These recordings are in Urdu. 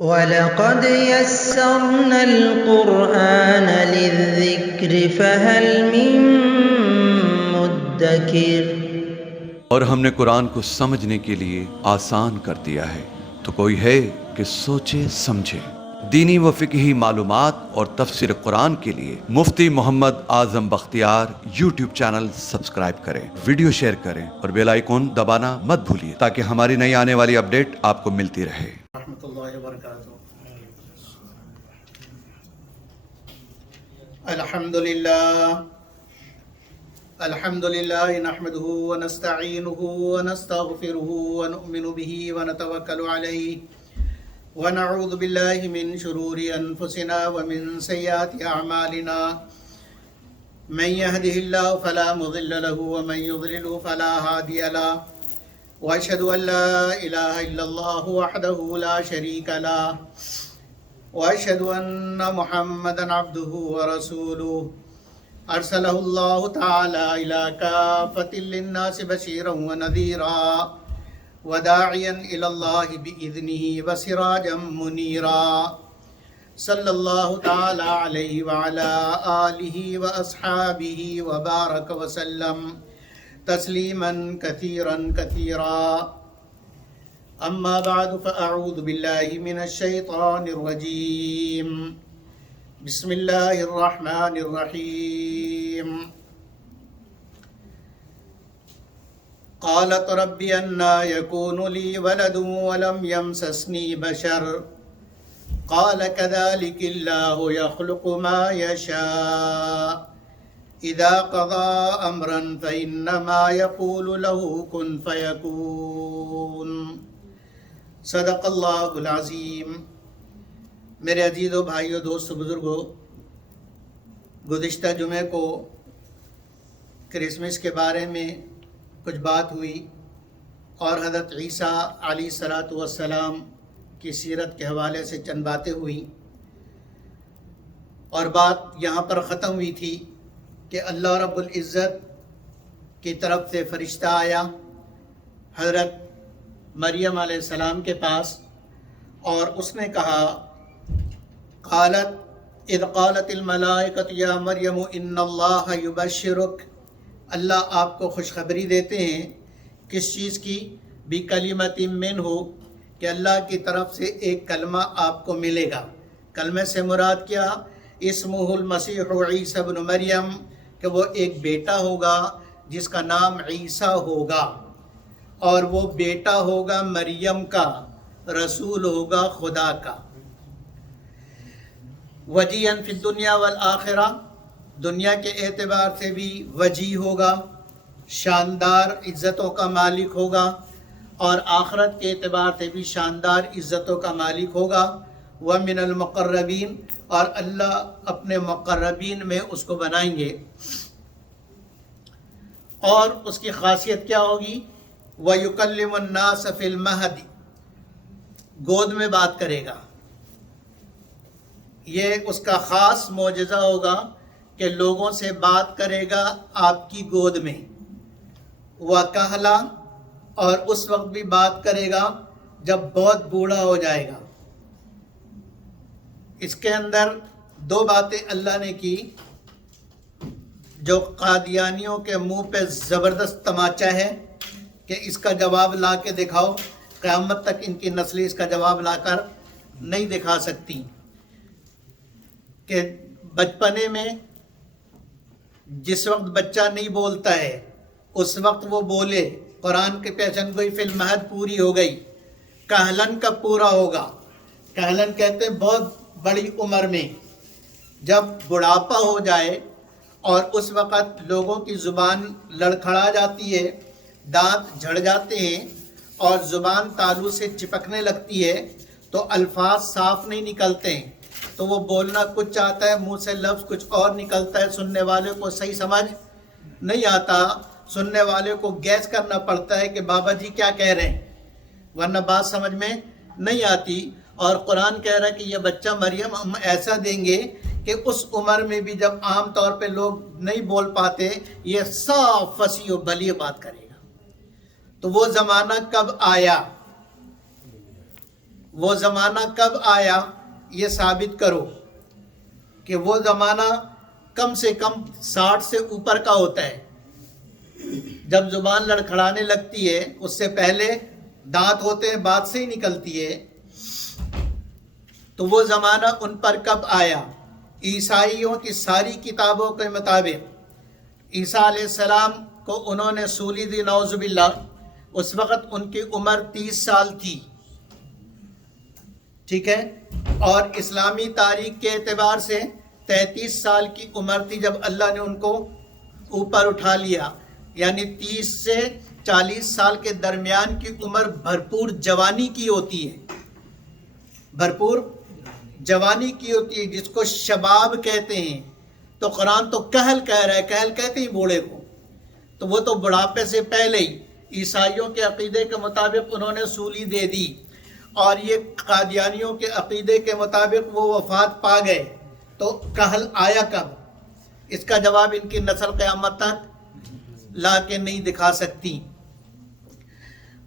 وَلَقَدْ يَسَّرْنَا الْقُرْآنَ لِلذِّكْرِ فَهَلْ مِن مُّدَّكِرٍ۔ اور ہم نے قرآن کو سمجھنے کے لیے آسان کر دیا ہے، تو کوئی ہے کہ سوچے سمجھے۔ دینی و فقہی معلومات اور تفسیر قرآن کے لیے مفتی Muhammad Azam Bakhtiyar YouTube channel subscribe کریں، ویڈیو شیئر کریں اور بیل آئیکن دبانا مت بھولیے تاکہ ہماری نئی آنے والی اپڈیٹ آپ کو ملتی رہے۔ رحمۃ اللہ وبرکاتہ۔ الحمد للہ نحمده ونستعینه ونستغفره ونؤمن به ونتوکل علیہ ونعوذ باللہ من شرور انفسنا ومن سیئات اعمالنا من يهده الله فلا مضل له ومن يضلل فلا هادي له وأشهد أن لا إله إلا الله وحده لا شريك له وأشهد أن محمدا عبده ورسوله أرسله الله تعالى إلى كافة للناس بشيرا ونذيرا وداعيا إلى الله بإذنه وسراجا منيرا صلى الله تعالى عليه وعلى آله وأصحابه وبارك وسلم تسلیما کثیرا کثیرا اما بعد فاعوذ باللہ من الشیطان الرجیم بسم اللہ الرحمن الرحیم قالت رب انا یکون لی ولد ولم یمسسنی بشر قال كذلك اللہ یخلق ما یشاء اذا قضى امرا فانما يقول له كن فيكون صدق اللہ العظیم۔ میرے عزیزو بھائیو دوستو بزرگو، گزشتہ جمعے کو کرسمس کے بارے میں کچھ بات ہوئی اور حضرت عیسیٰ علیہ الصلوۃ والسلام کی سیرت کے حوالے سے چند باتیں ہوئیں، اور بات یہاں پر ختم ہوئی تھی کہ اللہ رب العزت کی طرف سے فرشتہ آیا حضرت مریم علیہ السلام کے پاس، اور اس نے کہا قالت اذ قالت الملائکۃ یا مریم ان اللہ یبشرک، اللہ آپ کو خوشخبری دیتے ہیں کس چیز کی؟ بکلمۃ منہ، کہ اللہ کی طرف سے ایک کلمہ آپ کو ملے گا۔ کلمے سے مراد کیا؟ اسمہ المسیح عیسی ابن مریم، کہ وہ ایک بیٹا ہوگا جس کا نام عیسیٰ ہوگا، اور وہ بیٹا ہوگا مریم کا، رسول ہوگا خدا کا۔ وجیہا فی الدنیا والآخرہ، دنیا کے اعتبار سے بھی وجیح ہوگا، شاندار عزتوں کا مالک ہوگا، اور آخرت کے اعتبار سے بھی شاندار عزتوں کا مالک ہوگا۔ وَمِنَ الْمُقَرَّبِينَ، اور اللہ اپنے مقربین میں اس کو بنائیں گے۔ اور اس کی خاصیت کیا ہوگی؟ وَيُكَلِّمُ النَّاسَ فِي الْمَهْدِ، گود میں بات کرے گا۔ یہ اس کا خاص معجزہ ہوگا کہ لوگوں سے بات کرے گا آپ کی گود میں۔ وَكَهْلًا، اور اس وقت بھی بات کرے گا جب بہت بوڑھا ہو جائے گا۔ اس کے اندر دو باتیں اللہ نے کی جو قادیانیوں کے منہ پہ زبردست تماچا ہے کہ اس کا جواب لا کے دکھاؤ، قیامت تک ان کی نسلیں اس کا جواب لا کر نہیں دکھا سکتی، کہ بچپنے میں جس وقت بچہ نہیں بولتا ہے اس وقت وہ بولے۔ قرآن کے پیشن گوئی فی المہد پوری ہو گئی، کہلن کا پورا ہوگا۔ کہلن کہتے ہیں بہت بڑی عمر میں، جب بڑھاپا ہو جائے اور اس وقت لوگوں کی زبان لڑکھڑا جاتی ہے، دانت جھڑ جاتے ہیں اور زبان تالو سے چپکنے لگتی ہے تو الفاظ صاف نہیں نکلتے ہیں، تو وہ بولنا کچھ چاہتا ہے، منہ سے لفظ کچھ اور نکلتا ہے، سننے والے کو صحیح سمجھ نہیں آتا، سننے والے کو گیس کرنا پڑتا ہے کہ بابا جی کیا کہہ رہے ہیں، ورنہ بات سمجھ میں نہیں آتی۔ اور قرآن کہہ رہا ہے کہ یہ بچہ مریم ہم ایسا دیں گے کہ اس عمر میں بھی جب عام طور پہ لوگ نہیں بول پاتے، یہ صاف فصیح و بلیغ بات کرے گا۔ تو وہ زمانہ کب آیا؟ وہ زمانہ کب آیا یہ ثابت کرو کہ وہ زمانہ کم سے کم 60 سے اوپر کا ہوتا ہے. جب زبان لڑکھڑانے لگتی ہے اس سے پہلے دانت ہوتے ہیں، بات سے ہی نکلتی ہے. تو وہ زمانہ ان پر کب آیا؟ عیسائیوں کی ساری کتابوں کے مطابق عیسیٰ علیہ السلام کو انہوں نے سولی دی، نعوذ باللہ. اس وقت ان کی عمر 30 سال تھی، ٹھیک ہے، اور اسلامی تاریخ کے اعتبار سے 33 سال کی عمر تھی جب اللہ نے ان کو اوپر اٹھا لیا. یعنی 30 سے 40 سال کے درمیان کی عمر بھرپور جوانی کی ہوتی ہے، بھرپور جوانی کی ہوتی ہے، جس کو شباب کہتے ہیں. تو قرآن تو کہل کہہ رہا ہے، کہل کہتے ہی بوڑھے کو، تو وہ تو بڑھاپے سے پہلے ہی عیسائیوں کے عقیدے کے مطابق انہوں نے سولی دے دی، اور یہ قادیانیوں کے عقیدے کے مطابق وہ وفات پا گئے. تو کہل آیا کب؟ اس کا جواب ان کی نسل قیامت تک لا کے نہیں دکھا سکتی.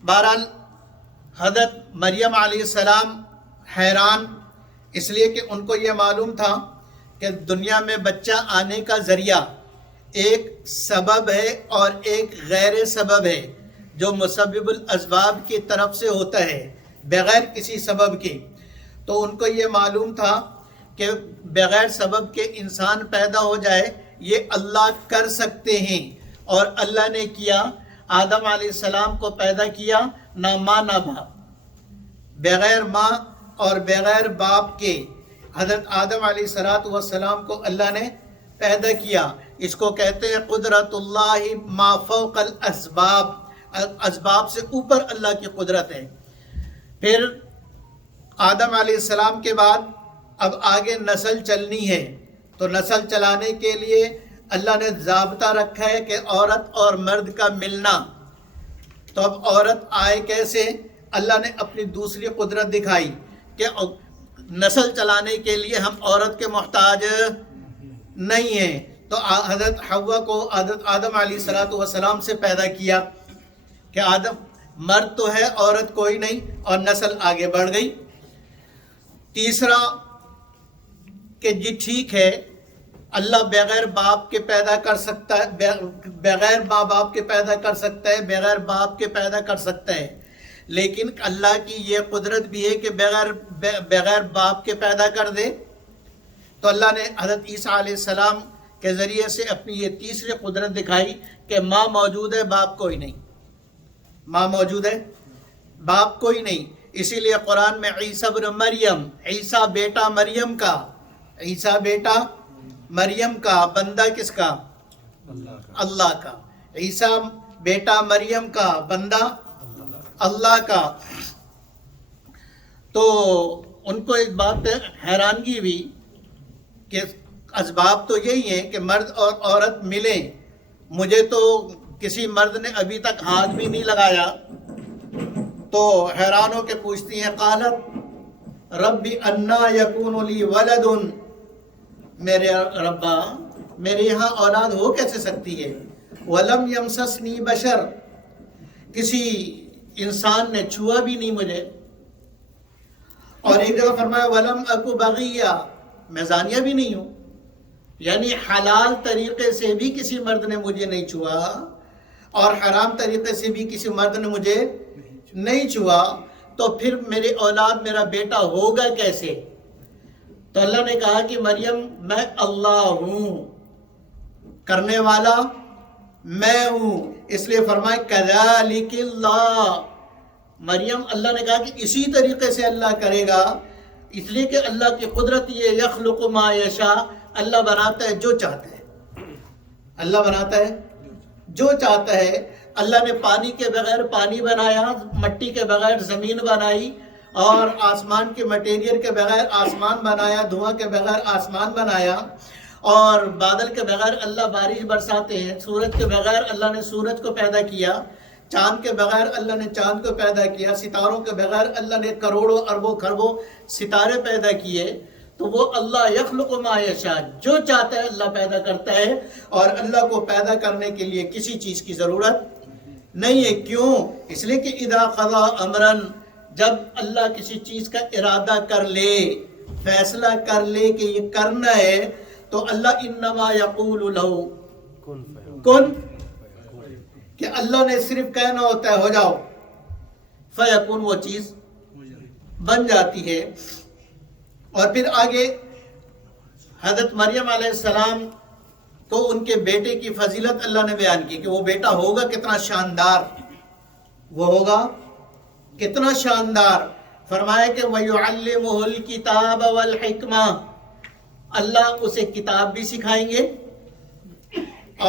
بہرحال حضرت مریم علیہ السلام حیران اس لیے کہ ان کو یہ معلوم تھا کہ دنیا میں بچہ آنے کا ذریعہ ایک سبب ہے اور ایک غیر سبب ہے، جو مسبب الاسباب کی طرف سے ہوتا ہے بغیر کسی سبب کے. تو ان کو یہ معلوم تھا کہ بغیر سبب کے انسان پیدا ہو جائے یہ اللہ کر سکتے ہیں، اور اللہ نے کیا. آدم علیہ السلام کو پیدا کیا نہ ماں نہ باپ، بغیر ماں اور بغیر باپ کے حضرت آدم علیہ السلام کو اللہ نے پیدا کیا. اس کو کہتے ہیں قدرت اللہ ما فوق الاسباب، اسباب سے اوپر اللہ کی قدرت ہے. پھر آدم علیہ السلام کے بعد اب آگے نسل چلنی ہے، تو نسل چلانے کے لیے اللہ نے ضابطہ رکھا ہے کہ عورت اور مرد کا ملنا. تو اب عورت آئے کیسے؟ اللہ نے اپنی دوسری قدرت دکھائی کہ نسل چلانے کے لیے ہم عورت کے محتاج نہیں ہیں. تو حضرت حوا کو حضرت آدم علیہ السلام سے پیدا کیا کہ آدم مرد تو ہے، عورت کوئی نہیں، اور نسل آگے بڑھ گئی. تیسرا کہ جی ٹھیک ہے، اللہ بغیر باپ کے پیدا کر سکتا ہے، بغیر ماں باپ کے پیدا کر سکتا ہے، بغیر باپ کے پیدا کر سکتا ہے، لیکن اللہ کی یہ قدرت بھی ہے کہ بغیر باپ کے پیدا کر دے. تو اللہ نے حضرت عیسیٰ علیہ السلام کے ذریعے سے اپنی یہ تیسری قدرت دکھائی کہ ماں موجود ہے، باپ کوئی نہیں. ماں موجود ہے، باپ کوئی نہیں. اسی لیے قرآن میں عیسیٰ ابن مریم، عیسیٰ بیٹا مریم کا، عیسیٰ بیٹا مریم کا، بندہ کس کا؟ اللہ کا. عیسیٰ بیٹا مریم کا، بندہ اللہ کا. تو ان کو ایک بات پہ حیرانگی ہوئی کہ اسباب تو یہی ہیں کہ مرد اور عورت ملیں. مجھے تو کسی مرد نے ابھی تک ہاتھ بھی نہیں لگایا. تو حیران ہو کے پوچھتی ہیں، قالت رب انا یکون لی ولد، میرے ربا میرے یہاں اولاد ہو کیسے سکتی ہے؟ ولم یمسسنی بشر، کسی انسان نے چھوا بھی نہیں مجھے. اور ایک جگہ فرمایا ولم اکو بغیہ، میں زانیہ بھی نہیں ہوں. یعنی حلال طریقے سے بھی کسی مرد نے مجھے نہیں چھوا، اور حرام طریقے سے بھی کسی مرد نے مجھے نہیں چھوا. تو پھر میرے اولاد، میرا بیٹا ہوگا کیسے؟ تو اللہ نے کہا کہ مریم میں اللہ ہوں، کرنے والا میں ہوں. اس لیے فرمائے کذالک اللہ، مریم اللہ نے کہا کہ اسی طریقے سے اللہ کرے گا، اس لیے کہ اللہ کی قدرت یہ یخلق ما یشاء، اللہ بناتا ہے جو چاہتا ہے، اللہ بناتا ہے جو چاہتا ہے. اللہ نے پانی کے بغیر پانی بنایا، مٹی کے بغیر زمین بنائی، اور آسمان کے مٹیریل کے بغیر آسمان بنایا، دھواں کے بغیر آسمان بنایا، اور بادل کے بغیر اللہ بارش برساتے ہیں، سورج کے بغیر اللہ نے سورج کو پیدا کیا، چاند کے بغیر اللہ نے چاند کو پیدا کیا، ستاروں کے بغیر اللہ نے کروڑوں اربوں خربوں ستارے پیدا کیے. تو وہ اللہ یخلق ما یشاء، جو چاہتا ہے اللہ پیدا کرتا ہے، اور اللہ کو پیدا کرنے کے لیے کسی چیز کی ضرورت نہیں ہے. کیوں؟ اس لیے کہ اذا قضا امرا، جب اللہ کسی چیز کا ارادہ کر لے، فیصلہ کر لے کہ یہ کرنا ہے، تو اللہ انما یقول لہ کن، کہ اللہ نے صرف کہنا ہوتا ہے ہو جاؤ، فیکون، وہ چیز بن جاتی ہے۔ اور پھر آگے حضرت مریم علیہ السلام کو ان کے بیٹے کی فضیلت اللہ نے بیان کی کہ وہ بیٹا ہوگا کتنا شاندار، وہ ہوگا کتنا شاندار۔ فرمایا کہ وَيُعَلِّمُهُ الْكِتَابَ وَالْحِكْمَةَ، اللہ اسے کتاب بھی سکھائیں گے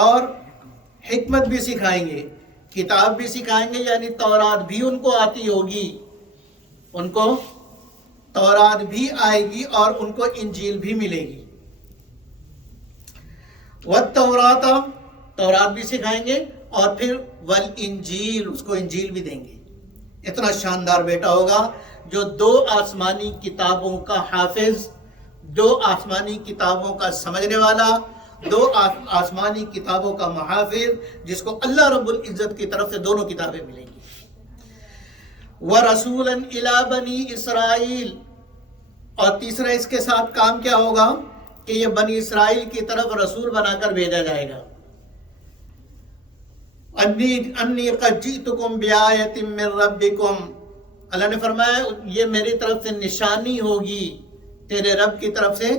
اور حکمت بھی سکھائیں گے۔ کتاب بھی سکھائیں گے یعنی تورات بھی ان کو آتی ہوگی، ان کو تورات بھی آئے گی اور ان کو انجیل بھی ملے گی۔ وَالتَّوْرَاتَ، تورات بھی سکھائیں گے، اور پھر وَالْإِنجِيل، اس کو انجیل بھی دیں گے۔ اتنا شاندار بیٹا ہوگا جو 2 آسمانی کتابوں کا حافظ، 2 آسمانی کتابوں کا سمجھنے والا، 2 آسمانی کتابوں کا محافظ، جس کو اللہ رب العزت کی طرف سے دونوں کتابیں ملیں گی۔ وَرَسُولًا إِلَى بَنِي إِسْرَائِيل، اور تیسرا اس کے ساتھ کام کیا ہوگا کہ یہ بنی اسرائیل کی طرف رسول بنا کر بھیجا جائے گا۔ انی قد جئتکم بآیۃ من ربکم، اللہ نے فرمایا یہ میری طرف سے نشانی ہوگی، تیرے رب کی طرف سے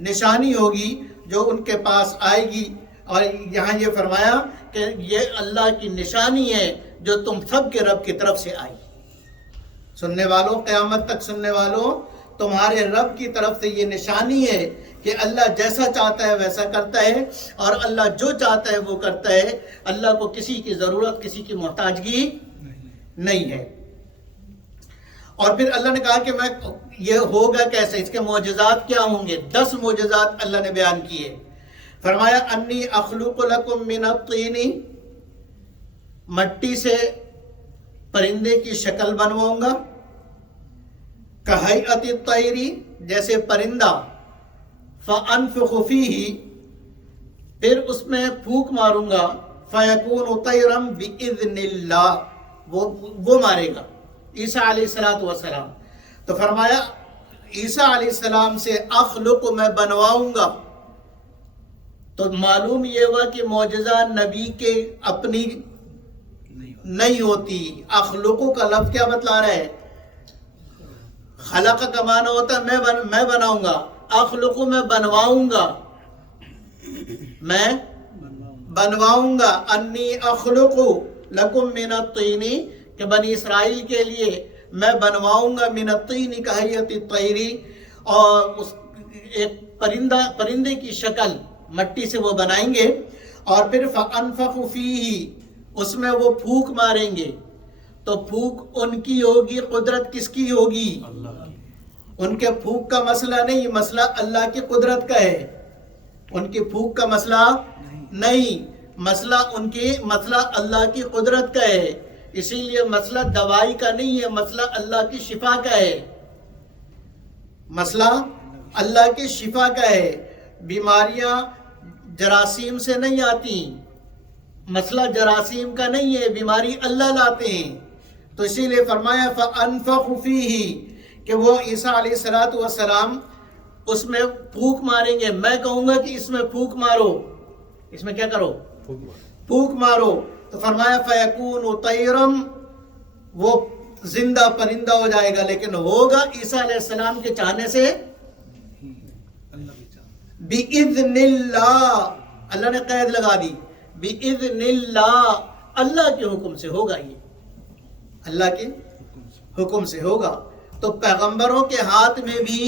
نشانی ہوگی جو ان کے پاس آئے گی۔ اور یہاں یہ فرمایا کہ یہ اللہ کی نشانی ہے جو تم سب کے رب کی طرف سے آئی۔ سننے والوں، قیامت تک سننے والوں، تمہارے رب کی طرف سے یہ نشانی ہے کہ اللہ جیسا چاہتا ہے ویسا کرتا ہے، اور اللہ جو چاہتا ہے وہ کرتا ہے۔ اللہ کو کسی کی ضرورت، کسی کی محتاجگی نہیں ہے۔ اور پھر اللہ نے کہا کہ میں یہ ہوگا کیسے، اس کے معجزات کیا ہوں گے؟ 10 معجزات اللہ نے بیان کیے۔ فرمایا انی اخلق لکم من الطین، مٹی سے پرندے کی شکل بنواؤں گا، کہیئۃ الطیر، جیسے پرندہ، فانفخ فیہ، پھر اس میں پھونک ماروں گا، فیکون طیرا باذن اللہ، وہ مارے گا عیسیٰ علیہ السلام۔ تو فرمایا عیسیٰ علیہ السلام سے اخلق، میں بنواؤں گا۔ تو معلوم یہ ہوا کہ معجزہ نبی کے اپنی نہیں ہوتی۔ اخلقو کا لفظ کیا بتلا رہا ہے؟ خلق کا معنی ہوتا ہے میں بناؤں گا، اخلقو میں بنواؤں گا، میں بنواؤں گا۔ انی اخلق لکم من الطین، کہ بنی اسرائیل کے لیے میں بنواؤں گا من الطین کہیئۃ الطیر، اور ایک پرندے کی شکل مٹی سے وہ بنائیں گے، اور پھر فانفخ فیہ، اس میں وہ پھونک ماریں گے۔ تو پھونک ان کی ہوگی، قدرت کس کی ہوگی؟ ان کے پھونک کا مسئلہ نہیں، مسئلہ اللہ کی قدرت کا ہے۔ ان کی پھونک کا مسئلہ نہیں، مسئلہ اللہ کی قدرت کا ہے۔ اسی لیے مسئلہ دوائی کا نہیں ہے، مسئلہ اللہ کی شفا کا ہے، مسئلہ اللہ کی شفا کا ہے۔ بیماریاں جراثیم سے نہیں آتی، مسئلہ جراثیم کا نہیں ہے، بیماری اللہ لاتے ہیں۔ تو اسی لیے فرمایا فَأَنفَخُ فِيهِ، کہ وہ عیسیٰ علیہ السلام اس میں پھونک ماریں گے۔ میں کہوں گا کہ اس میں پھونک مارو، اس میں کیا کرو؟ پھونک مارو۔ تو فرمایا فَيَكُونُ طَيْرًا، وہ زندہ پرندہ ہو جائے گا، لیکن ہوگا عیسیٰ علیہ السلام کے چاہنے سے، بِإِذْنِ اللَّهِ، اللہ نے قید لگا دی، بِإِذْنِ اللَّهِ، اللہ کے حکم سے ہوگا، یہ اللہ کے حکم سے ہوگا۔ تو پیغمبروں کے ہاتھ میں بھی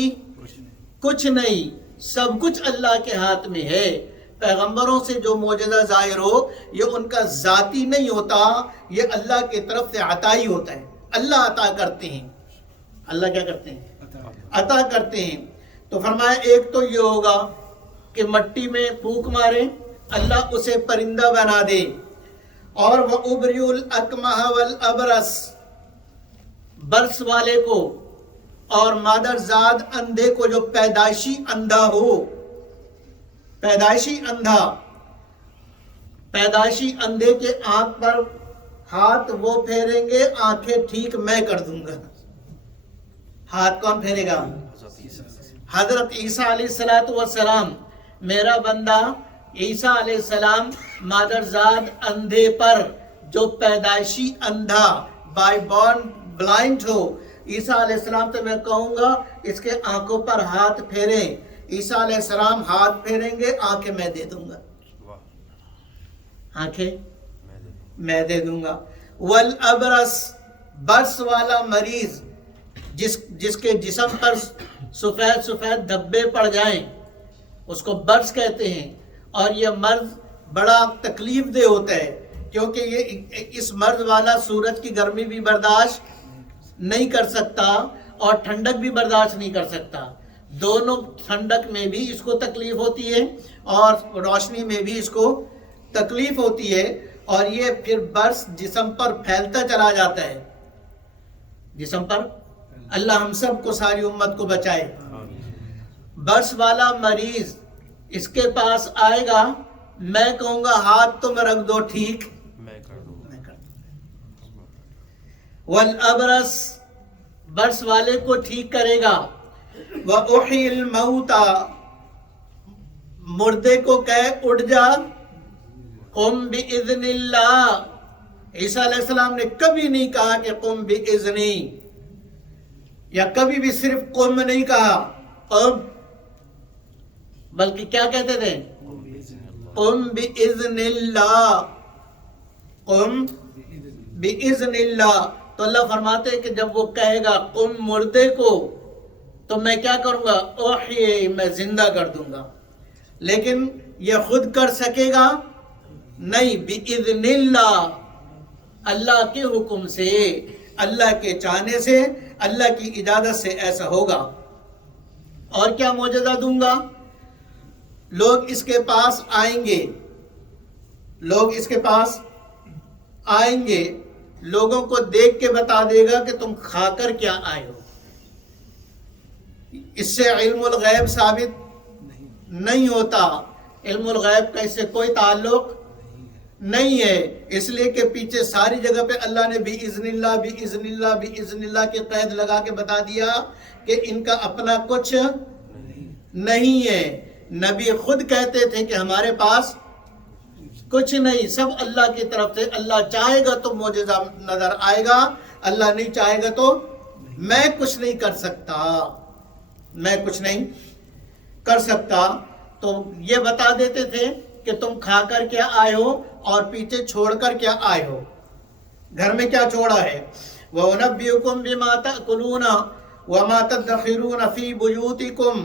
کچھ نہیں، سب کچھ اللہ کے ہاتھ میں ہے۔ پیغمبروں سے جو معجزہ ظاہر ہو یہ ان کا ذاتی نہیں ہوتا، یہ اللہ کی طرف سے عطائی ہوتا ہے۔ اللہ عطا کرتے ہیں، اللہ کیا کرتے ہیں؟ عطا کرتے ہیں۔ تو فرمایا ایک تو یہ ہوگا کہ مٹی میں پھونک مارے، اللہ اسے پرندہ بنا دے، اور وَأُبْرِئُ الْأَكْمَحَ وَالْأَبْرَصَ، برس والے کو اور مادر زاد اندھے کو، جو پیدائشی اندھا ہو، پیدائشی اندھا، پیدائشی اندھے کے آنکھ پر ہاتھ وہ پھیریں گے، آنکھیں ٹھیک میں کر دوں گا۔ ہاتھ کون پھیرے گا؟ حضرت عیسیٰ علیہ السلام، میرا بندہ عیسیٰ علیہ السلام مادرزاد اندھے پر، جو پیدائشی اندھا، بائی بورن بلائنڈ ہو، عیسیٰ علیہ السلام تو میں کہوں گا اس کے آنکھوں پر ہاتھ پھیریں، عیسیٰ علیہ السلام ہاتھ پھیریں گے، آنکھیں میں دے دوں گا، آنکھیں میں دے دوں گا۔ والابرس، برس والا مریض، جس کے جسم پر سفید سفید دھبے پڑ جائیں، اس کو برس کہتے ہیں، اور یہ مرض بڑا تکلیف دہ ہوتا ہے، کیونکہ اس مرض والا سورج کی گرمی بھی برداشت نہیں کر سکتا اور ٹھنڈک بھی برداشت نہیں کر سکتا، دونوں ٹھنڈک میں بھی اس کو تکلیف ہوتی ہے اور روشنی میں بھی اس کو تکلیف ہوتی ہے، اور یہ پھر برس جسم پر پھیلتا چلا جاتا ہے، جسم پر۔ اللہ ہم سب کو، ساری امت کو بچائے۔ برس والا مریض اس کے پاس آئے گا، میں کہوں گا ہاتھ تم رکھ دو، ٹھیک میں کر دوں گا۔ والابرس، برس والے کو ٹھیک کرے گا۔ وَأُحْيِي الْمَوْتَى، مردے کو کہے اٹھ جا، قم بِإِذْنِ اللَّهِ، عیسیٰ علیہ السلام نے کبھی نہیں کہا کہ قم بِإِذْنِ، یا کبھی بھی صرف قم نہیں کہا، قم، بلکہ کیا کہتے تھے؟ قم بِإِذْنِ اللَّهِ، قم بِإِذْنِ اللَّهِ۔ تو اللہ فرماتے ہیں کہ جب وہ کہے گا قم مردے کو، تو میں کیا کروں گا؟ اوحی، میں زندہ کر دوں گا۔ لیکن یہ خود کر سکے گا نہیں، بِإِذْنِ اللَّهِ، اللہ کے حکم سے، اللہ کے چاہنے سے، اللہ کی اجازت سے ایسا ہوگا۔ اور کیا معجزہ دوں گا؟ لوگ اس کے پاس آئیں گے، لوگ اس کے پاس آئیں گے، لوگوں کو دیکھ کے بتا دے گا کہ تم کھا کر کیا آئے ہو۔ اس سے علم الغیب ثابت نہیں ہوتا، علم الغیب کا اس سے کوئی تعلق نہیں ہے، اس لیے کہ پیچھے ساری جگہ پہ اللہ نے بِإِذْنِ اللَّهِ بِإِذْنِ اللَّهِ بِإِذْنِ اللَّهِ کے قید لگا کے بتا دیا کہ ان کا اپنا کچھ نہیں ہے۔ نبی خود کہتے تھے کہ ہمارے پاس کچھ نہیں، سب اللہ کی طرف سے، اللہ چاہے گا تو معجزہ نظر آئے گا، اللہ نہیں چاہے گا تو میں کچھ نہیں کر سکتا، میں کچھ نہیں کر سکتا۔ تو یہ بتا دیتے تھے کہ تم کھا کر کیا آئے ہو اور پیچھے چھوڑ کر کیا آئے ہو، گھر میں کیا چھوڑا ہے۔ وَأُنَبِّئُكُم بِمَا تَأْكُلُونَ وَمَا تَدَّخِرُونَ فِي بُيُوتِكُمْ،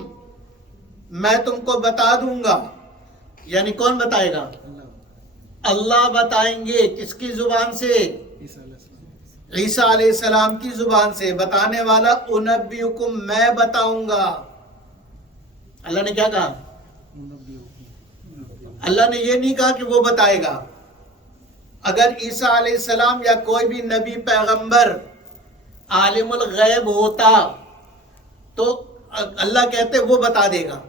میں تم کو بتا دوں گا، یعنی کون بتائے گا؟ اللہ بتائیں گے، کس کی زبان سے؟ عیسیٰ علیہ السلام کی زبان سے۔ بتانے والا اُنَبِّئُكُم، میں بتاؤں گا۔ اللہ نے کیا کہا؟ اللہ نے یہ نہیں کہا کہ وہ بتائے گا۔ اگر عیسیٰ علیہ السلام یا کوئی بھی نبی پیغمبر عالم الغیب ہوتا تو اللہ کہتے وہ بتا دے گا،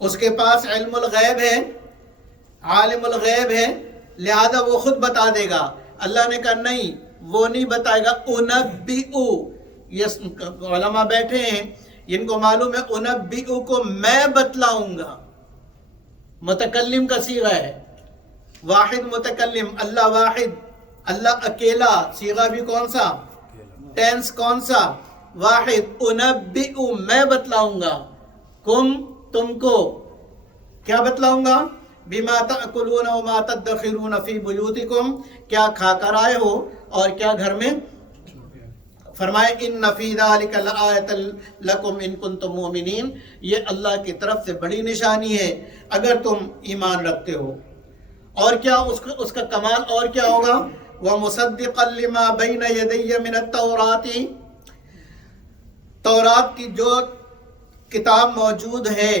اس کے پاس علم الغیب ہے، عالم الغیب ہے، لہذا وہ خود بتا دے گا۔ اللہ نے کہا نہیں، وہ نہیں بتائے گا۔ اُنَبِّئُ، یہ علماء بیٹھے ہیں جن کو معلوم ہے اُنَبِّئُ کو میں بتلاؤں گا، متکلم کا صیغہ ہے، واحد متکلم، اللہ واحد، اللہ اکیلا، صیغہ بھی کون سا؟ ٹینس کون سا؟ واحد۔ اُنَبِّئُ، میں بتلاؤں گا، کم، تم کو، کیا بتلاؤں گا؟ بِمَا تَأْكُلُونَ وَمَا تَدَّخِرُونَ فِي بُيُوتِكُمْ، کیا کھا کر آئے ہو اور کیا گھر میں۔ فرمائے اِنَّ فِي ذَلِكَ لَآیَةً لَکُمْ إِن كُنتُم مُؤْمِنِینَ، یہ اللہ کی طرف سے بڑی نشانی ہے اگر تم ایمان رکھتے ہو۔ اور کیا اس کا کمال اور کیا ہوگا؟ وَمُصَدِّقًا لِمَا بَيْنَ يَدَيَّ مِنَ التَّوْرَاةِ، تورات کی جو کتاب موجود ہے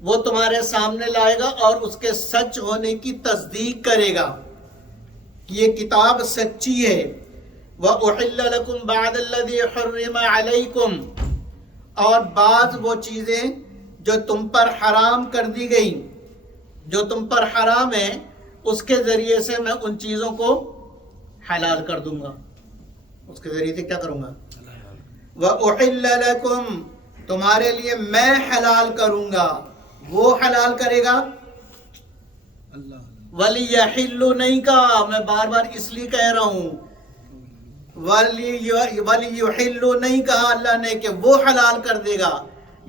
وہ تمہارے سامنے لائے گا اور اس کے سچ ہونے کی تصدیق کرے گا کہ یہ کتاب سچی ہے۔ وَأُحِلَّ لَكُمْ بَعْدَ الَّذِي حُرِّمَ عَلَيْكُمْ، اور بعض وہ چیزیں جو تم پر حرام کر دی گئیں، جو تم پر حرام ہیں، اس کے ذریعے سے میں ان چیزوں کو حلال کر دوں گا، اس کے ذریعے سے کیا کروں گا؟ وَأُحِلَّ لَكُمْ تمہارے لیے میں حلال کروں گا. وہ حلال کرے گا. وَلِيَحِلُّ نہیں کہا، میں بار بار اس لیے کہہ رہا ہوں. وَلِيُحِلُّ نہیں کہا اللہ نے کہ وہ حلال کر دے گا،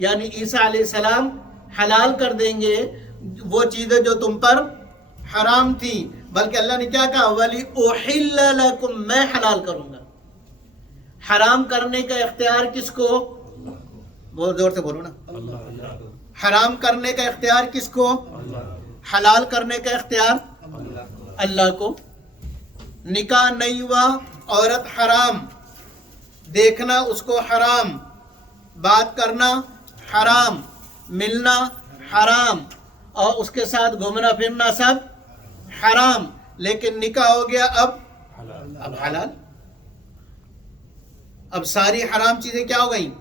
یعنی عیسیٰ علیہ السلام حلال کر دیں گے وہ چیزیں جو تم پر حرام تھی، بلکہ اللہ نے کیا کہا؟ وَلِأُحِلَّ لَكُمْ میں حلال کروں گا. حرام کرنے کا اختیار کس کو؟ بہت زور سے بولو نا. حرام کرنے کا اختیار کس کو؟ حلال کرنے کا اختیار اللہ کو. نکاح نہیں ہوا، عورت حرام، دیکھنا اس کو حرام، بات کرنا حرام، ملنا حرام، اور اس کے ساتھ گھومنا پھرنا سب حرام. لیکن نکاح ہو گیا، اب حلال. اب ساری حرام چیزیں کیا ہو گئیں؟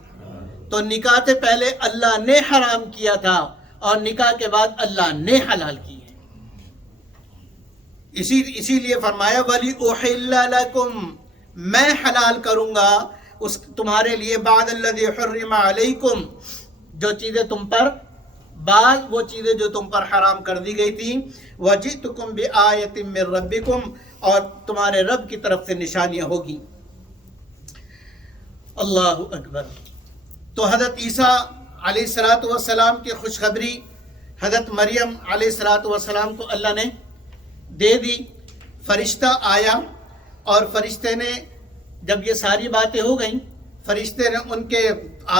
تو نکاح سے پہلے اللہ نے حرام کیا تھا اور نکاح کے بعد اللہ نے حلال کی ہے. اسی لیے فرمایا وَلِأُحِلَّ لَكُمْ میں حلال کروں گا اس تمہارے لیے بعد الذی حرم علیکم جو چیزیں تم پر بعد وہ چیزیں جو تم پر حرام کر دی گئی تھی. وَجِئْتُكُمْ بِآیَةٍ مِّن رَبِّكُمْ اور تمہارے رب کی طرف سے نشانیاں ہوگی. اللہ اکبر. تو حضرت عیسیٰ علیہ السلام کی خوشخبری حضرت مریم علیہ السلام کو اللہ نے دے دی. فرشتہ آیا اور فرشتے نے جب یہ ساری باتیں ہو گئیں، فرشتے نے ان کے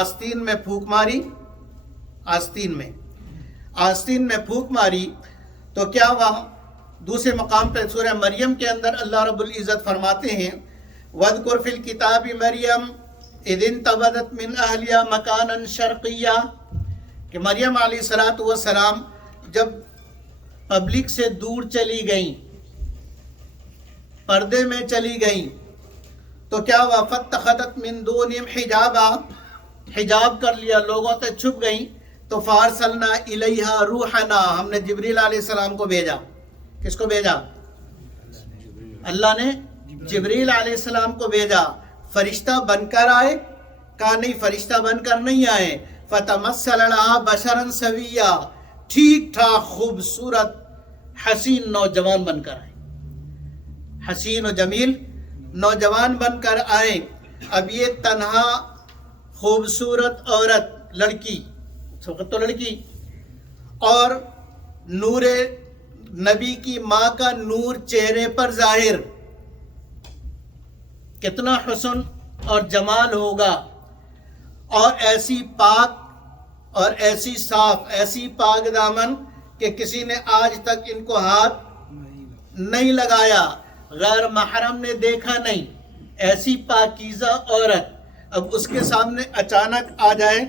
آستین میں پھونک ماری. آستین میں پھونک ماری تو کیا ہوا؟ دوسرے مقام پہ سورہ مریم کے اندر اللہ رب العزت فرماتے ہیں وَاذْكُرْ فِي الْكِتَابِ مَرْيَمَ اِذِ انتَبَذَتْ مِنْ أَهْلِهَا مَكَانًا شَرْقِيًّا کہ مریم علیہ السلام جب پبلک سے دور چلی گئیں، پردے میں چلی گئیں، تو کیا ہوا؟ فَاتَّخَذَتْ مِن دُونِهِمْ حِجَابًا حجاب کر لیا، لوگوں سے چھپ گئیں. تو فَأَرْسَلْنَا إِلَيْهَا رُوحَنَا ہم نے جبریل علیہ السلام کو بھیجا. کس کو بھیجا؟ اللہ نے جبریل علیہ السلام کو بھیجا. فرشتہ بن کر آئے؟ کہا نہیں، فرشتہ بن کر نہیں آئے. فَتَمَثَّلَ لَهَا بَشَرًا سَوِيًّا ٹھیک ٹھاک خوبصورت حسین نوجوان بن کر آئے، حسین و جمیل نوجوان بن کر آئے. اب یہ تنہا خوبصورت عورت، لڑکی، تو لڑکی، اور نور نبی کی ماں کا نور چہرے پر ظاہر، کتنا حسن اور جمال ہوگا. اور ایسی پاک اور ایسی صاف، ایسی پاک دامن کہ کسی نے آج تک ان کو ہاتھ نہیں لگایا، غیر محرم نے دیکھا نہیں. ایسی پاکیزہ عورت اب اس کے سامنے اچانک آ جائے،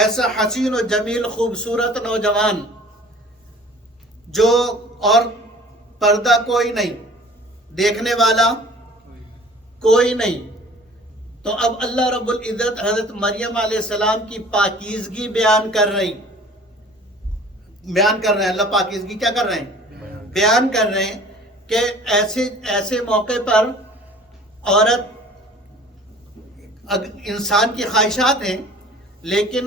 ایسا حسین و جمیل خوبصورت نوجوان جو، اور پردہ کوئی نہیں، دیکھنے والا کوئی نہیں. تو اب اللہ رب العزت حضرت مریم علیہ السلام کی پاکیزگی بیان کر رہے ہیں. اللہ پاکیزگی کیا کر رہے ہیں؟ بیان کر رہے ہیں کہ ایسے موقع پر عورت انسان کی خواہشات ہیں، لیکن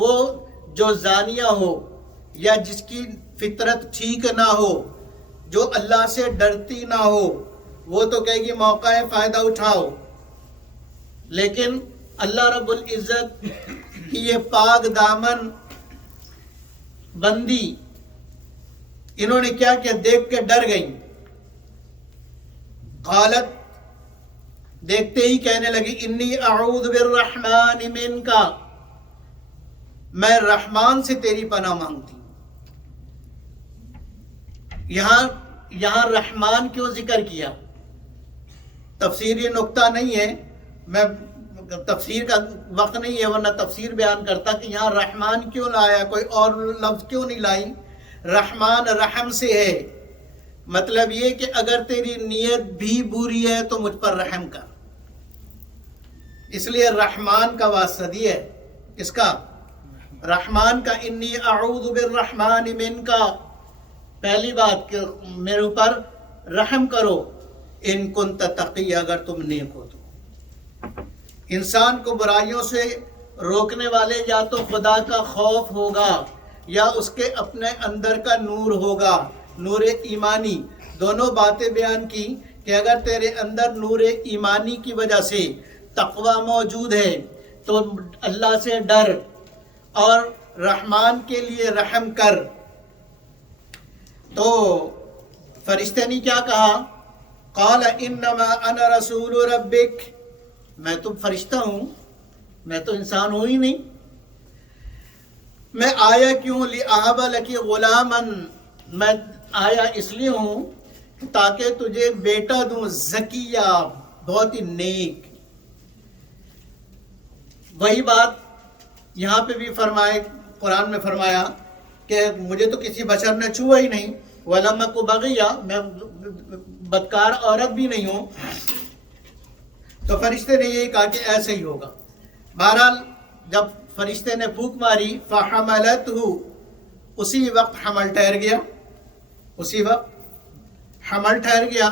وہ جو زانیہ ہو یا جس کی فطرت ٹھیک نہ ہو، جو اللہ سے ڈرتی نہ ہو، وہ تو کہے گی موقع ہے فائدہ اٹھاؤ. لیکن اللہ رب العزت کی یہ پاک دامن بندی انہوں نے کیا کیا؟ دیکھ کے ڈر گئیں. قالت دیکھتے ہی کہنے لگی انی اعوذ بالرحمن منک میں رحمان سے تیری پناہ مانگتی ہوں. یہاں رحمان کیوں ذکر کیا؟ تفسیری نقطہ نہیں ہے، میں تفسیر کا وقت نہیں ہے ورنہ تفسیر بیان کرتا کہ یہاں رحمان کیوں لایا، کوئی اور لفظ کیوں نہیں لائی. رحمان رحم سے ہے، مطلب یہ کہ اگر تیری نیت بھی بری ہے تو مجھ پر رحم کر. اس لیے رحمان کا واسطہ دیا ہے. کس کا؟ رحمان کا. انی اعوذ بالرحمن منک، پہلی بات کہ میرے اوپر رحم کرو. ان کنت تقی، اگر تم نیک ہو تو۔ انسان کو برائیوں سے روکنے والے یا تو خدا کا خوف ہوگا یا اس کے اپنے اندر کا نور ہوگا، نور ایمانی۔ دونوں باتیں بیان کی کہ اگر تیرے اندر نور ایمانی کی وجہ سے تقوی موجود ہے تو اللہ سے ڈر اور رحمان کے لیے رحم کر۔ تو فرشتے نے کیا کہا؟ قال انما انا رسول ربک، میں تو فرشتہ ہوں، میں تو انسان ہوں ہی نہیں، میں آیا کیوں؟ لأہب لکی غلاما، میں آیا اس لیے ہوں تاکہ تجھے بیٹا دوں زکیہ، بہت ہی نیک۔ وہی بات یہاں پہ بھی فرمائے، قرآن میں فرمایا کہ مجھے تو کسی بشر نے چھوا ہی نہیں، وَلَمَّ کو بغیہ، میں بدکار عورت بھی نہیں ہوں۔ تو فرشتے نے یہی کہا کہ ایسے ہی ہوگا۔ بہرحال جب فرشتے نے پھونک ماری فَحَمَلَتْهُ، اسی وقت حمل ٹھہر گیا، اسی وقت حمل ٹھہر گیا،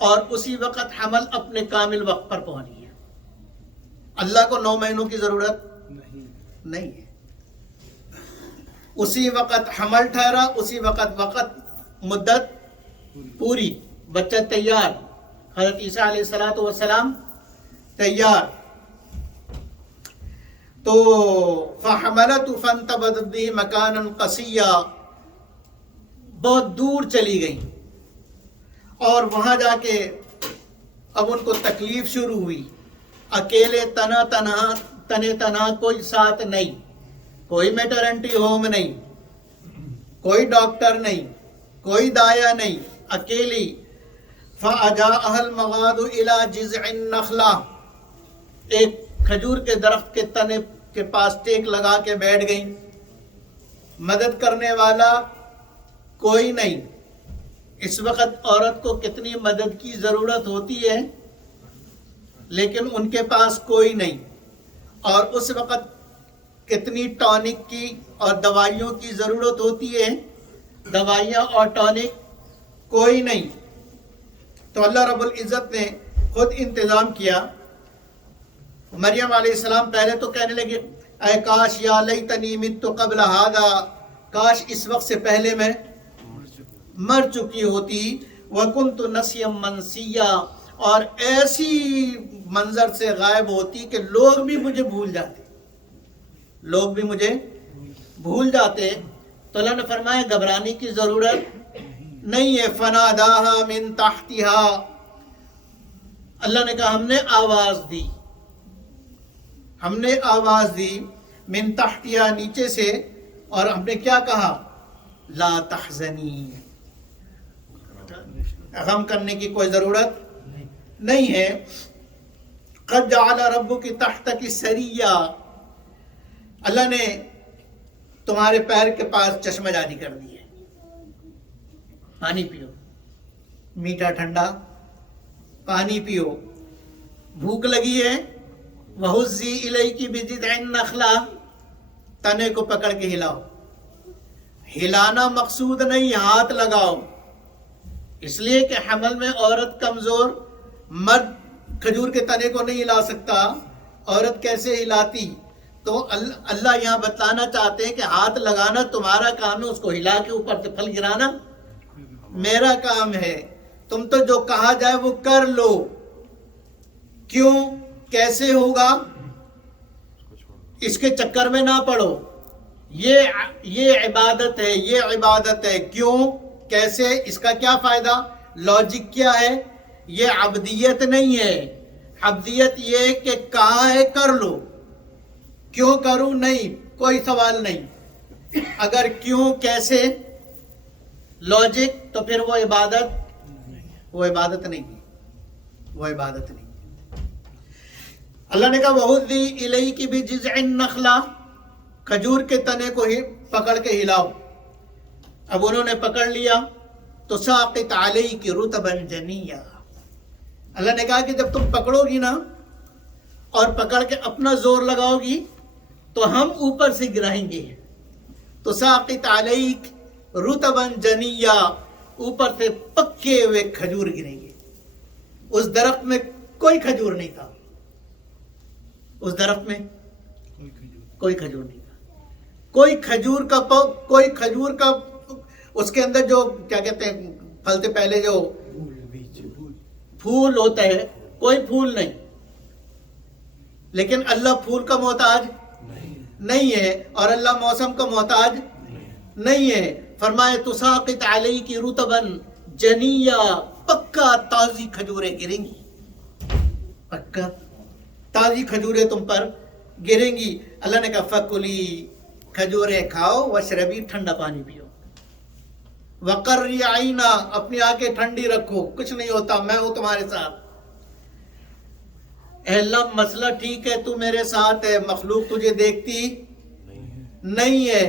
اور اسی وقت حمل اپنے کامل وقت پر پہنچ گیا۔ اللہ کو 9 مہینوں کی ضرورت نہیں ہے، اسی وقت حمل ٹھہرا، اسی وقت مدت پوری، بچہ تیار، حضرت عیسیٰ علیہ السلام تیار۔ تو فَحَمَلَتْهُ فَانْتَبَذَتْ بِهِ مَكَانًا قَصِيًّا، بہت دور چلی گئی، اور وہاں جا کے اب ان کو تکلیف شروع ہوئی۔ اکیلے تنہا کوئی ساتھ نہیں، کوئی میٹرنٹی ہوم نہیں، کوئی ڈاکٹر نہیں، کوئی دایا نہیں، اکیلی۔ فَأَجَاءَهَا الْمَغَاضُ إِلَى جِذْعِ النَّخْلَةِ، ایک کھجور کے درخت کے تنے کے پاس ٹیک لگا کے بیٹھ گئی۔ مدد کرنے والا کوئی نہیں۔ اس وقت عورت کو کتنی مدد کی ضرورت ہوتی ہے، لیکن ان کے پاس کوئی نہیں، اور اس وقت کتنی ٹانک کی اور دوائیوں کی ضرورت ہوتی ہے، دوائیاں اور ٹانک کوئی نہیں۔ تو اللہ رب العزت نے خود انتظام کیا۔ مریم علیہ السلام پہلے تو کہنے لگے اے کاش یا لیتنی مت قبل ھذا، کاش اس وقت سے پہلے میں مر چکی ہوتی، وکنت نسیا منسیا، اور ایسی منظر سے غائب ہوتی کہ لوگ بھی مجھے بھول جاتے، لوگ بھی مجھے بھول جاتے۔ تو اللہ نے فرمایا گھبرانے کی ضرورت نہیں ہے۔ فناداہا من تحتہا، اللہ نے کہا ہم نے آواز دی، ہم نے آواز دی، من تحتہا نیچے سے، اور ہم نے کیا کہا؟ لا تحزنی، غم کرنے کی کوئی ضرورت نہیں ہے۔ قد جعل ربک تحتک سریہ، اللہ نے تمہارے پیر کے پاس چشمہ جاری کر دیا، پانی پیو، میٹھا ٹھنڈا پانی پیو۔ بھوک لگی ہے، وَهُزِّي إِلَيْكِ بِجِذْعِ النَّخْلَةِ، تنے کو پکڑ کے ہلاؤ۔ ہلانا مقصود نہیں، ہاتھ لگاؤ، اس لیے کہ حمل میں عورت کمزور، مرد کھجور کے تنے کو نہیں ہلا سکتا، عورت کیسے ہلاتی؟ تو اللہ یہاں بتلانا چاہتے ہیں کہ ہاتھ لگانا تمہارا کام ہے، اس کو ہلا کے اوپر سے پھل گرانا میرا کام ہے۔ تم تو جو کہا جائے وہ کر لو۔ کیوں؟ کیسے ہوگا؟ اس کے چکر میں نہ پڑو، یہ عبادت ہے، یہ عبادت ہے۔ کیوں؟ کیسے؟ اس کا کیا فائدہ؟ لاجک کیا ہے؟ یہ عبدیت نہیں ہے۔ عبدیت یہ کہ کہاں ہے کر لو، کیوں کروں نہیں، کوئی سوال نہیں۔ اگر کیوں کیسے لاجک تو پھر وہ عبادت نہیں، وہ عبادت نہیں۔ اللہ نے کہا وَهُزِّي إِلَيْكِ بِجِذْعِ النَّخْلَةِ، کھجور کے تنے کو ہی پکڑ کے ہلاؤ۔ اب انہوں نے پکڑ لیا تو ساقط علیک رطبا جنیا، اللہ نے کہا کہ جب تم پکڑو گی نا اور پکڑ کے اپنا زور لگاؤ گی تو ہم اوپر سے گرائیں گے، تو ساقط علیک رطبا جنیا، اوپر سے پکے ہوئے کھجور گریں گے۔ اس درخت میں کوئی کھجور نہیں تھا، اس درخت میں کوئی کھجور نہیں تھا، کوئی کھجور کا اس کے اندر جو کیا کہتے ہیں پھلتے پہلے جو پھول ہوتا ہے، کوئی پھول نہیں. لیکن اللہ پھول کا محتاج نہیں ہے اور اللہ موسم کا محتاج نہیں ہے. فرمائے تساقط علیک رطبا جنیا، پکا تازی کھجوریں گریں گی، پکا تازی کھجوریں تم پر گریں گی. اللہ نے کہا فکلی، کھجوریں کھاؤ، واشربی، ٹھنڈا پانی پیو، وقرری عینا، اپنی آنکھیں ٹھنڈی رکھو، کچھ نہیں ہوتا، میں ہوں تمہارے ساتھ. اے اللہ مسئلہ ٹھیک ہے، تو میرے ساتھ ہے، مخلوق تجھے دیکھتی نہیں ہے.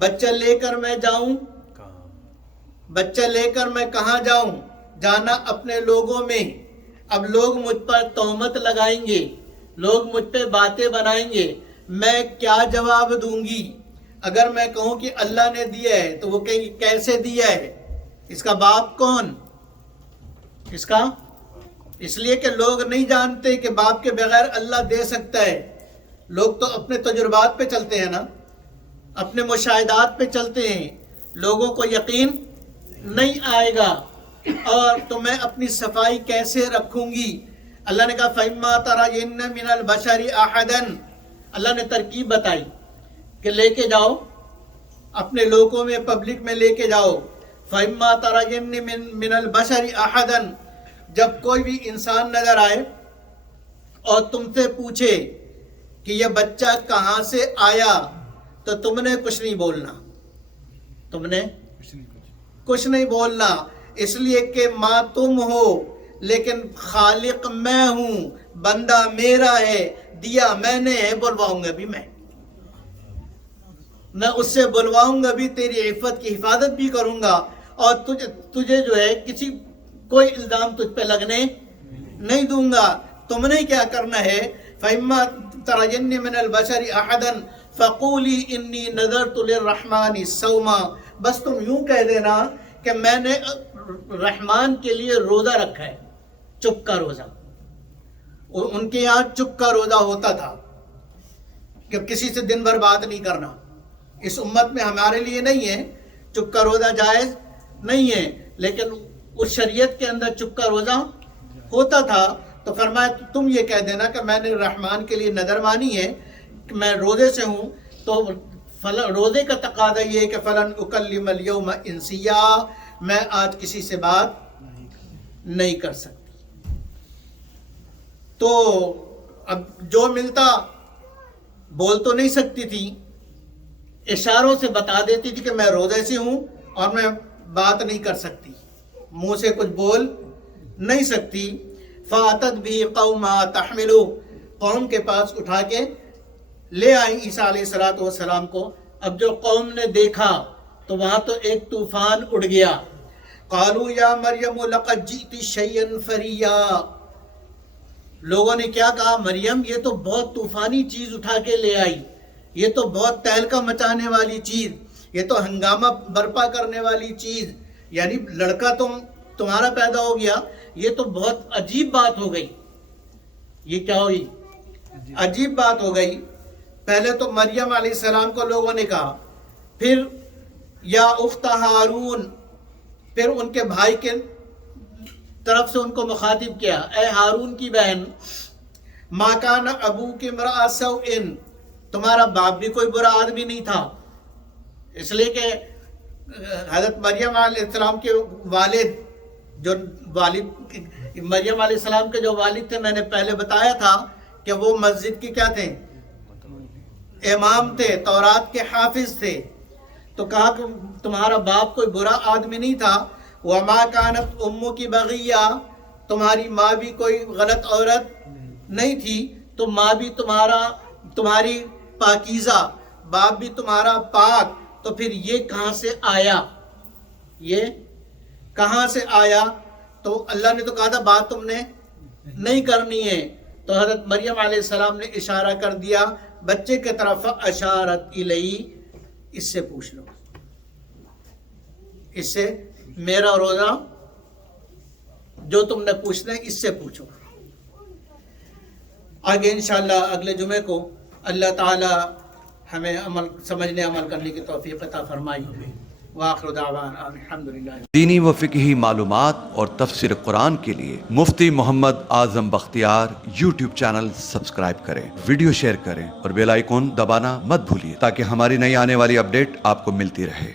بچہ لے کر میں جاؤں، بچہ لے کر میں کہاں جاؤں؟ جانا اپنے لوگوں میں. اب لوگ مجھ پر تہمت لگائیں گے، لوگ مجھ پہ باتیں بنائیں گے، میں کیا جواب دوں گی؟ اگر میں کہوں کہ اللہ نے دیا ہے تو وہ کہیں گے کیسے دیا ہے، اس کا باپ کون؟ اس کا، اس لیے کہ لوگ نہیں جانتے کہ باپ کے بغیر اللہ دے سکتا ہے. لوگ تو اپنے تجربات پہ چلتے ہیں نا، اپنے مشاہدات پہ چلتے ہیں، لوگوں کو یقین نہیں آئے گا. اور تو میں اپنی صفائی کیسے رکھوں گی؟ اللہ نے کہا فَإِمَّا تَرَيِنَّ مِنَ الْبَشَرِ أَحَدًا، اللہ نے ترکیب بتائی کہ لے کے جاؤ اپنے لوگوں میں، پبلک میں لے کے جاؤ. فَإِمَّا تَرَيِنَّ مِنَ الْبَشَرِ أَحَدًا، جب کوئی بھی انسان نظر آئے اور تم سے پوچھے کہ یہ بچہ کہاں سے آیا، تو تم نے کچھ نہیں بولنا، تم نے کچھ نہیں بولنا، اس لیے کہ ماں تم ہو لیکن خالق میں ہوں، بندہ میرا ہے، دیا میں نے ہے، بلواؤں گا بھی میں اس سے بلواؤں گا بھی، تیری عفت کی حفاظت بھی کروں گا، اور تجھے جو ہے کوئی الزام تجھ پہ لگنے نہیں دوں گا. تم نے کیا کرنا ہے؟ فَإِمَّا تَرَيِنَّ مِنَ الْبَشَرِ أَحَدًا فَقُولِي إِنِّي نَذَرْتُ لِلرَّحْمَنِ صَوْمًا، بس تم یوں کہہ دینا کہ میں نے رحمان کے لیے روزہ رکھا ہے، چپ کا روزہ. ان کے یہاں چپ کا روزہ ہوتا تھا کہ کسی سے دن بھر بات نہیں کرنا. اس امت میں ہمارے لیے نہیں ہے، چپ کا روزہ جائز نہیں ہے، لیکن اس شریعت کے اندر چپ کا روزہ ہوتا تھا. تو فرمایا تم یہ کہہ دینا کہ میں نے رحمان کے لیے نظر مانی ہے کہ میں روزے سے ہوں، تو روزے کا تقاضا یہ ہے کہ فلن اکلم اليوم انسیا، میں آج کسی سے بات نہیں کر سکتی. تو اب جو ملتا بول تو نہیں سکتی تھی، اشاروں سے بتا دیتی تھی کہ میں روزے سے ہوں اور میں بات نہیں کر سکتی، منہ سے کچھ بول نہیں سکتی. فَأَتَتْ بِهِ قَوْمَهَا تَحْمِلُهُ، قوم کے پاس اٹھا کے لے آئی عیسیٰ علیہ السلام کو. اب جو قوم نے دیکھا تو وہاں تو ایک طوفان اڑ گیا. قَالُوا يَا مَرْيَمُ لَقَدْ جِئْتِ شَيْئًا فَرِيًّا، لوگوں نے کیا کہا؟ مریم یہ تو بہت طوفانی چیز اٹھا کے لے آئی، یہ تو بہت تہلکہ مچانے والی چیز، یہ تو ہنگامہ برپا کرنے والی چیز، یعنی لڑکا تمہارا پیدا ہو گیا، یہ تو بہت عجیب بات ہو گئی. یہ کیا ہوئی؟ عجیب بات ہو گئی. پہلے تو مریم علیہ السلام کو لوگوں نے کہا، پھر یا اخت ہارون، پھر ان کے بھائی کے طرف سے ان کو مخاطب کیا، اے ہارون کی بہن، ما کان ابوک امرأ سوء، تمہارا باپ بھی کوئی برا آدمی نہیں تھا. اس لیے کہ حضرت مریم علیہ السلام کے مریم علیہ السلام کے جو والد تھے، میں نے پہلے بتایا تھا کہ وہ مسجد کے کیا تھے؟ امام تھے، تورات کے حافظ تھے. تو کہا کہ تمہارا باپ کوئی برا آدمی نہیں تھا. وما کانت امک بغیہ، تمہاری ماں بھی کوئی غلط عورت نہیں تھی، تو ماں بھی تمہاری پاکیزہ، باپ بھی تمہارا پاک. تو پھر یہ کہاں سے آیا؟ یہ کہاں سے آیا؟ تو اللہ نے تو کہا تھا بات تم نے نہیں کرنی ہے. تو حضرت مریم علیہ السلام نے اشارہ کر دیا بچے کے طرف، اشارت الیہ، اس سے پوچھ لو، اس سے میرا روزہ جو تم نے پوچھنا ہے اس سے پوچھو. آگے انشاءاللہ اگلے جمعے کو اللہ تعالی ہمیں سمجھنے عمل کرنے کی توفیق عطا فرمائی. وآخر دعوانا الحمدللہ. دینی و فقہی معلومات اور تفسیر قرآن کے لیے مفتی Muhammad Azam Bakhtiyar YouTube channel subscribe کریں، ویڈیو شیئر کریں اور بیل آئیکن دبانا مت بھولیے تاکہ ہماری نئی آنے والی اپڈیٹ آپ کو ملتی رہے.